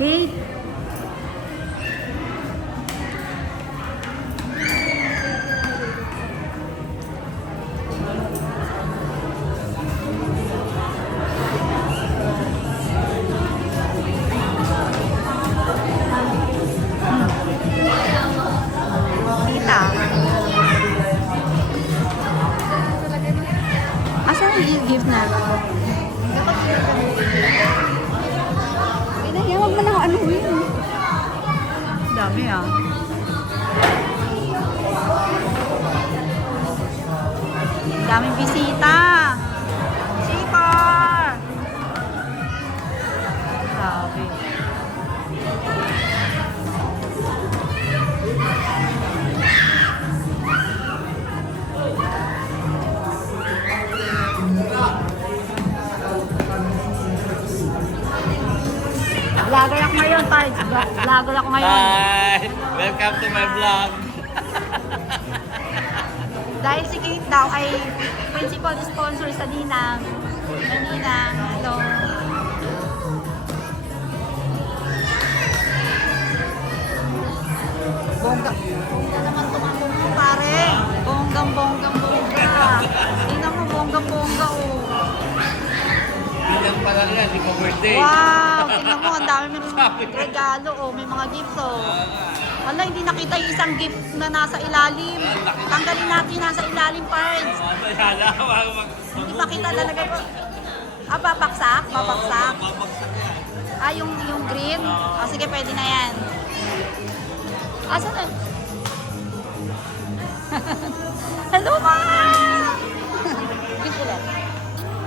Kate. Tita. Asan yung gift na? Huwag mo na ako anuhin. Dami ah. Daming bisita. Super! Grabe. Vlogger ako ngayon, Pards. Vlogger ako ngayon. Hi! Welcome to my vlog. Dahil si Kate daw ay principal sponsor sa Ninang. Ninang, hello. Bongga. Bongga naman tumakong mo, pare. Bonggang. Tingnan mo, bonggang, oh. Bilang pa lang yan, di pa birthday. Wow! Tingnan mo, ang dami may regalo, oh. May mga gifts, oh. Wala, hindi nakita yung isang gift na nasa ilalim. Tanggalin natin yung nasa ilalim, Pards. Hindi makita talaga po. Ah, babaksak? Babaksak? Babaksak yan. Ah, yung green? Ah, sige, pwede na yan. Asan na? Hello, ma! Gift ulit.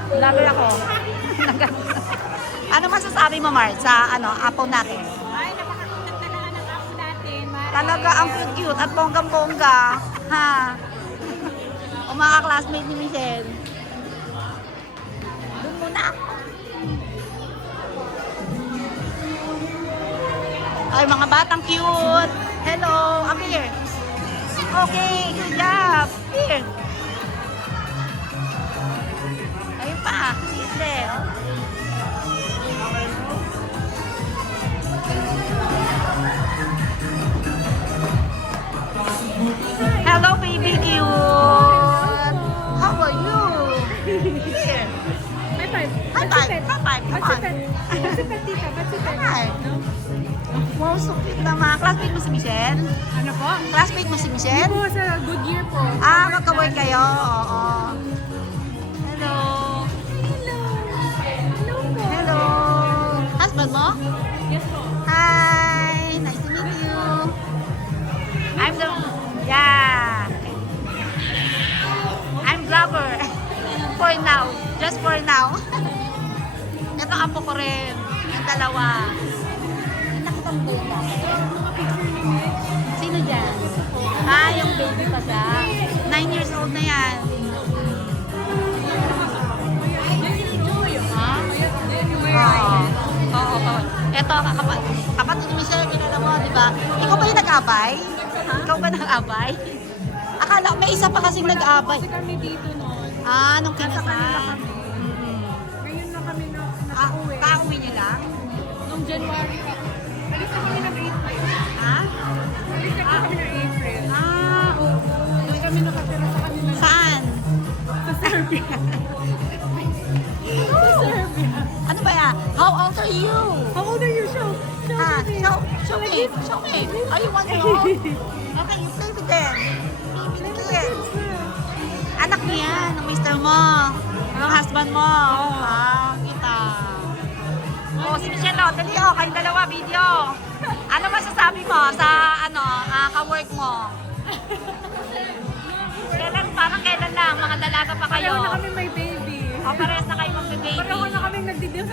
Vlogger ako. Ano masasabi mo, Mart, sa apo natin? Ay, napakaganda talaga ng apo natin. Talaga ang cute at bonggang-bongga. Ha? O mga classmate ni Michelle. Doon muna ako. Ay, mga batang cute. Hello, I'm here. Okay, good job. Here. Ayun pa. Is there. Hello, baby cute. How are you? Here. High five. High five. High five. Come on. Batsipet, tita. Batsipet. Hi. Wow, so cute naman. Classmate mo si Michelle? Ano po? Classmate mo si Hindi Michelle? po, sa Goodyear po. Ah, magka-work kayo? Oo. Hello. Hello. Hello po. Hello. Husband mo? Yes po. Hi. Nice to meet you. I'm the... Yeah. I'm vlogger. For now. Just for now. Ito apo ko rin. Yung dalawa. Nakita mo ba yung dati? Sino dyan? Ah, yung baby pa siya. 9 years old na yan. Ha? Oo. Oo. Ito, kapatid ni Michelle, kilala mo, di ba? Ikaw ba yung nag-abay? Ikaw ba nag-abay? Akala ko may isa pa kasing nag-abay. Kasi kami dito noon. Ah, nung Nasa kanila kinasal. kami. Ngayon na kami Ah, nakauwi. pauwi niyo lang? Noong January pa. Alis na kami ng April. Ha? Alis na kami ng April. Ah, Doon kami nakatira sa kanila. saan? Sa Serbia. Sa Serbia. Ano ba yan? How old are you? How old are you? Show. Show Ah, me. show me. Show me. Are you 1 year old? Okay, you play with them. Play with them. Anak niya yan, ng mister mo. Ng husband mo. Ah, kita. Oh, si Michelle, oh, dali oh, kayong dalawa, video. Ano masasabi mo sa, ka-work mo? Parang kailan lang, mga dalaga pa kayo. Pareho na kami may baby. O, parehas na kayo mag-baby. Pareho na kami nagdideal sa